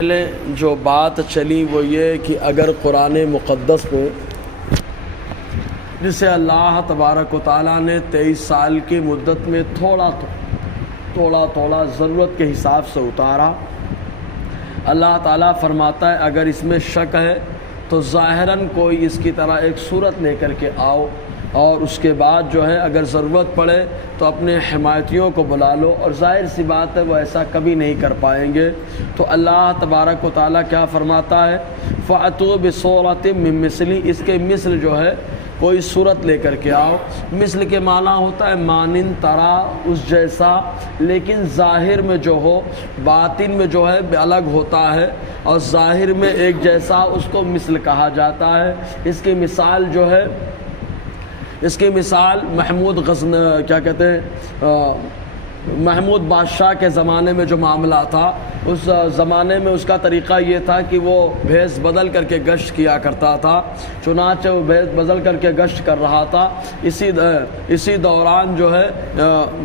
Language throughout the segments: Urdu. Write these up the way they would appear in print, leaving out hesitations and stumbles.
پہلے جو بات چلی وہ یہ کہ اگر قرآن مقدس کو جسے اللہ تبارک و تعالیٰ نے 23 سال کی مدت میں تھوڑا ضرورت کے حساب سے اتارا، اللہ تعالیٰ فرماتا ہے اگر اس میں شک ہے تو ظاہراً کوئی اس کی طرح ایک صورت لے کر کے آؤ، اور اس کے بعد جو ہے اگر ضرورت پڑے تو اپنے حمایتیوں کو بلا لو، اور ظاہر سی بات ہے وہ ایسا کبھی نہیں کر پائیں گے۔ تو اللہ تبارک و تعالیٰ کیا فرماتا ہے، فَأْتُوا بِصُورَةٍ مِّن مِّثْلِهِ، اس کے مثل جو ہے کوئی صورت لے کر کے آؤ۔ مثل کے معنی ہوتا ہے مانند، طرح، اس جیسا، لیکن ظاہر میں جو ہو باطن میں جو ہے الگ ہوتا ہے، اور ظاہر میں ایک جیسا اس کو مثل کہا جاتا ہے۔ اس کی مثال جو ہے، اس کی مثال محمود بادشاہ کے زمانے میں جو معاملہ تھا، اس زمانے میں اس کا طریقہ یہ تھا کہ وہ بھیس بدل کر کے گشت کیا کرتا تھا۔ چنانچہ وہ بھیس بدل کر کے گشت کر رہا تھا، اسی دوران جو ہے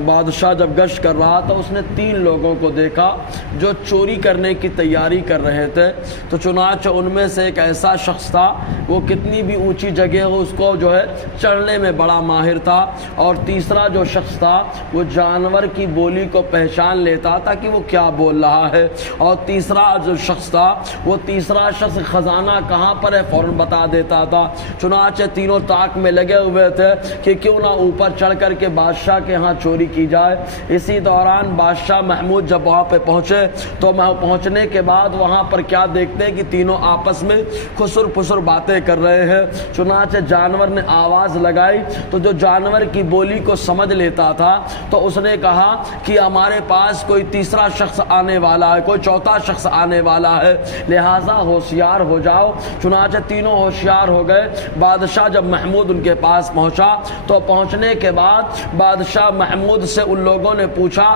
بادشاہ جب گشت کر رہا تھا اس نے 3 لوگوں کو دیکھا جو چوری کرنے کی تیاری کر رہے تھے۔ تو چنانچہ ان میں سے ایک ایسا شخص تھا، وہ کتنی بھی اونچی جگہ ہو اس کو جو ہے چڑھنے میں بڑا ماہر تھا، اور تیسرا جو شخص تھا وہ جانور کی بولی کو پہچان لیتا تھا کہ وہ کیا بول رہا ہے، اور تیسرا جو شخص تھا وہ تیسرا شخص خزانہ کہاں پر ہے فوراً بتا دیتا تھا۔ چنانچہ تینوں طاق میں لگے ہوئے تھے کہ کیوں نہ اوپر چڑھ کر کے بادشاہ کے ہاں چوری کی جائے۔ اسی دوران بادشاہ محمود جب وہاں پہ پہنچے تو پہنچنے کے بعد وہاں پر کیا دیکھتے ہیں کہ تینوں آپس میں خسر پسر باتیں کر رہے ہیں۔ چنانچہ جانور نے آواز لگائی تو جو جانور کی بولی کو سمجھ لیتا تھا تو اس نے کہا کہ ہمارے پاس کوئی تیسرا شخص آنے والا ہے، کوئی چوتھا شخص آنے والا ہے، لہٰذا ہوشیار ہو جاؤ۔ چنانچہ تینوں ہوشیار ہو گئے۔ بادشاہ جب محمود ان کے پاس پہنچا تو پہنچنے کے بعد بادشاہ محمود سے ان لوگوں نے پوچھا،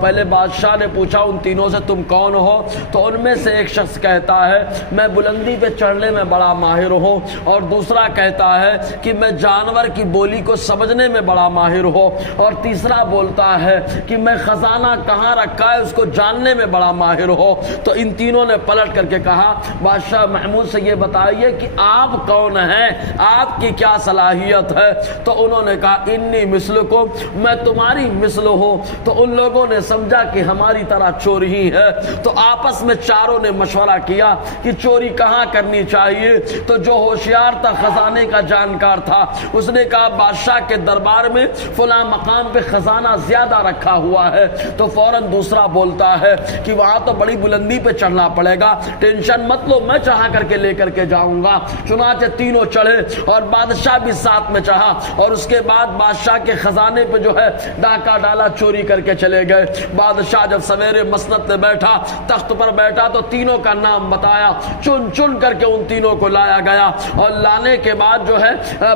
پہلے بادشاہ نے پوچھا ان تینوں سے تم کون ہو؟ تو ان میں سے ایک شخص کہتا ہے میں بلندی پہ چڑھنے میں بڑا ماہر ہوں، اور دوسرا کہتا ہے کہ میں جانور کی بولی کو سمجھنے میں بڑا ماہر ہوں، اور تیسرا بولتا ہے کہ میں خزانہ کہاں رکھا ہے اس کو جاننے میں بڑا ماہر ہو۔ تو ان تینوں نے پلٹ کر کے کہا بادشاہ محمود سے یہ بتائیے کہ آپ کون ہیں، آپ کی کیا صلاحیت ہے؟ تو انہوں نے کہا انی مثلکم، میں تمہاری مثل ہوں۔ تو ان لوگوں نے سمجھا کہ ہماری طرح چور ہی ہے، تو آپس میں چاروں نے مشورہ کیا کہ چوری کہاں کرنی چاہیے۔ تو جو ہوشیار تھا، خزانے کا جانکار تھا، اس نے کہا بادشاہ کے دربار میں فلاں مقام پہ خزانہ زیادہ رکھا ہوا ہے۔ تو فوراً دوسرا بولتا ہے کہ وہاں تو بڑی بلندی پہ چڑھنا پڑے گا، ٹینشن مت لو، میں چڑھا کر کے لے کر کے جاؤں گا۔ چنانچہ تینوں چڑھے اور بادشاہ بھی ساتھ میں چڑھا، اور اس کے بعد بادشاہ کے خزانے پہ جو ہے ڈاکہ ڈالا، چوری کر کے چلے گئے۔ بادشاہ جب سویرے مسند پہ بیٹھا، تخت پر بیٹھا، تو تینوں کا نام بتایا، چن چن کر کے ان تینوں کو لایا گیا، اور لانے کے بعد جو ہے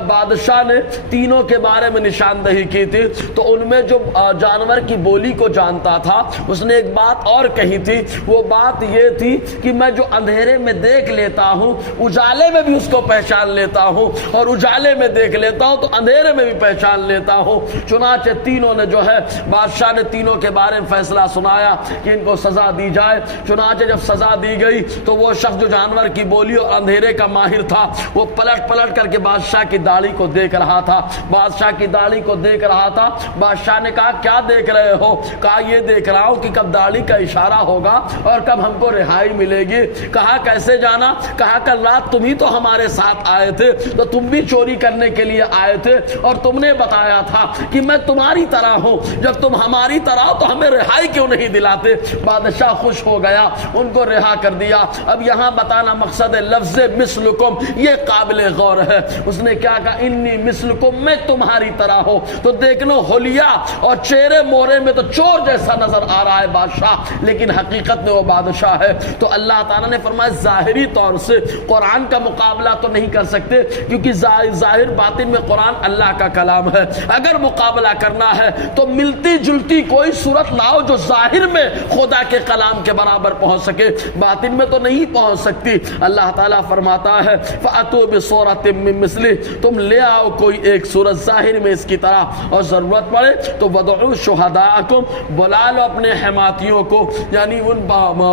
بادشاہ نے تینوں کے بارے میں نشاندہی کی تھی۔ تو ان میں جو جانور کی بولی کو جانتا تھا اس نے ایک بات اور کہی تھی، وہ بات یہ تھی کہ میں جو اندھیرے میں دیکھ لیتا ہوں اجالے میں بھی اس کو پہچان لیتا ہوں، اور اجالے میں دیکھ لیتا ہوں تو اندھیرے میں بھی پہچان لیتا ہوں۔ چنانچہ تینوں نے جو ہے بادشاہ نے تینوں کے بارے میں فیصلہ سنایا کہ ان کو سزا دی جائے۔ چنانچہ جب سزا دی گئی تو وہ شخص جو جانور کی بولی اور اندھیرے کا ماہر تھا وہ پلٹ پلٹ کر کے بادشاہ کی داڑھی کو دیکھ رہا تھا، بادشاہ کی داڑھی کو دیکھ رہا تھا۔ بادشاہ نے کہا کیا دیکھ رہے ہو؟ کہا یہ دیکھ رہا ہوں کہ کب داڑھی کا اشارہ ہوگا اور کب ہم کو رہائی ملے گی۔ کہا کیسے جانا؟ کہا کل رات تم ہی تو ہمارے ساتھ آئے تھے، تو تم بھی چوری کرنے کے لیے آئے تھے، اور تم نے بتایا تھا کہ میں تمہاری طرح ہوں، جب تم ہماری طرح ہو تو ہمیں رہائی کیوں نہیں دلاتے؟ بادشاہ خوش ہو گیا، ان کو رہا کر دیا۔ اب یہاں بتانا مقصد ہے لفظ مثلکم یہ قابل غور ہے۔ اس نے کیا کہا انی مثلکم، میں تمہاری طرح ہوں۔ تو دیکھنا حلیہ اور چہرے مورے میں تو چور جیسا نظر آ رہا ہے بادشاہ، لیکن حقیقت میں وہ بادشاہ ہے۔ تو اللہ تعالیٰ نے فرمایا ظاہری طور سے قرآن کا مقابلہ تو نہیں کر سکتے، کیونکہ ظاہر باطن میں قرآن اللہ کا کلام ہے۔ اگر مقابلہ کرنا ہے تو ملتی جلتی کوئی صورت لاؤ جو ظاہر میں خدا کے کلام کے برابر پہنچ سکے، باطن میں تو نہیں پہنچ سکتی۔ اللہ تعالیٰ فرماتا ہے فَأْتُوا بِصُورَةٍ مِّن مِّثْلِهِ، تم لے آؤ کوئی ایک صورت ظاہر میں اس کی طرح، اور ضرورت پڑے تو وَادْعُوا شُهَدَاءَکُم شہداءکم، بلا لو اپنے حمایتیوں کو، یعنی ان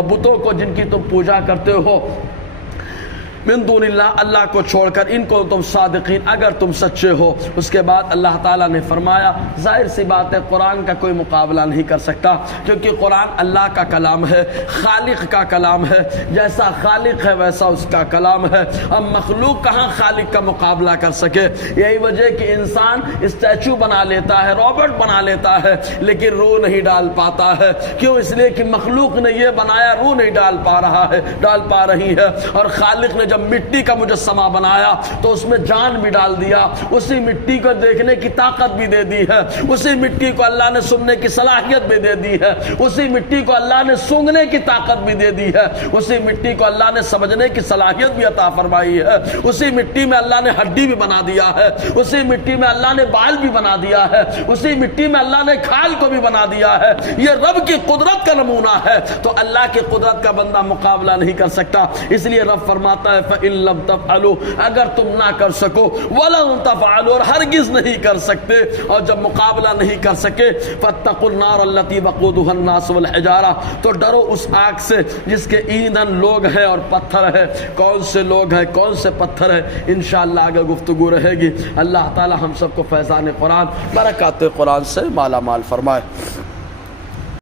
بتوں کو جن کی تم پوجا کرتے ہو، من دون اللہ، اللہ کو چھوڑ کر، ان کو تم صادقین، اگر تم سچے ہو۔ اس کے بعد اللہ تعالیٰ نے فرمایا ظاہر سی بات ہے قرآن کا کوئی مقابلہ نہیں کر سکتا، کیونکہ قرآن اللہ کا کلام ہے، خالق کا کلام ہے، جیسا خالق ہے ویسا اس کا کلام ہے۔ اب مخلوق کہاں خالق کا مقابلہ کر سکے؟ یہی وجہ کہ انسان اسٹیچو بنا لیتا ہے، روبوٹ بنا لیتا ہے، لیکن روح نہیں ڈال پاتا ہے۔ کیوں؟ اس لیے کہ مخلوق نے یہ بنایا، روح نہیں ڈال پا رہی ہے، اور خالق نے جب مٹی کا مجسمہ بنایا تو اس میں جان بھی ڈال دیا، اسی مٹی کو دیکھنے کی طاقت بھی دے دی ہے، اسی مٹی کو اللہ نے سننے کی صلاحیت بھی دے دی ہے، اسی مٹی کو اللہ نے سونگھنے کی طاقت بھی دے دی ہے، اسی مٹی کو اللہ نے سمجھنے کی صلاحیت بھی عطا فرمائی ہے، اسی مٹی میں اللہ نے ہڈی بھی بنا دیا ہے، اسی مٹی میں اللہ نے بال بھی بنا دیا ہے، اسی مٹی میں اللہ نے کھال کو بھی بنا دیا ہے۔ یہ رب کی قدرت کا نمونہ ہے، تو اللہ کی قدرت کا بندہ مقابلہ نہیں کر سکتا۔ اس لیے رب فرماتا ہے فَإِن لَمْ تَفْعَلُوا، اگر تم نہ کر سکو، وَلَن تَفْعَلُوا، اور ہرگز نہیں کر سکتے، اور جب مقابلہ نہیں کر سکے، فَاتَّقُوا النَّارَ الَّتِي وَقُودُهَا النَّاسُ وَالْحِجَارَةُ، تو ڈرو اس آگ سے جس کے ایندھن لوگ ہیں اور پتھر ہے۔ کون سے لوگ ہیں، کون سے پتھر ہیں، انشاءاللہ آگے گفتگو رہے گی۔ اللہ تعالی ہم سب کو فیضان قرآن، برکات قرآن سے مالا مال فرمائے۔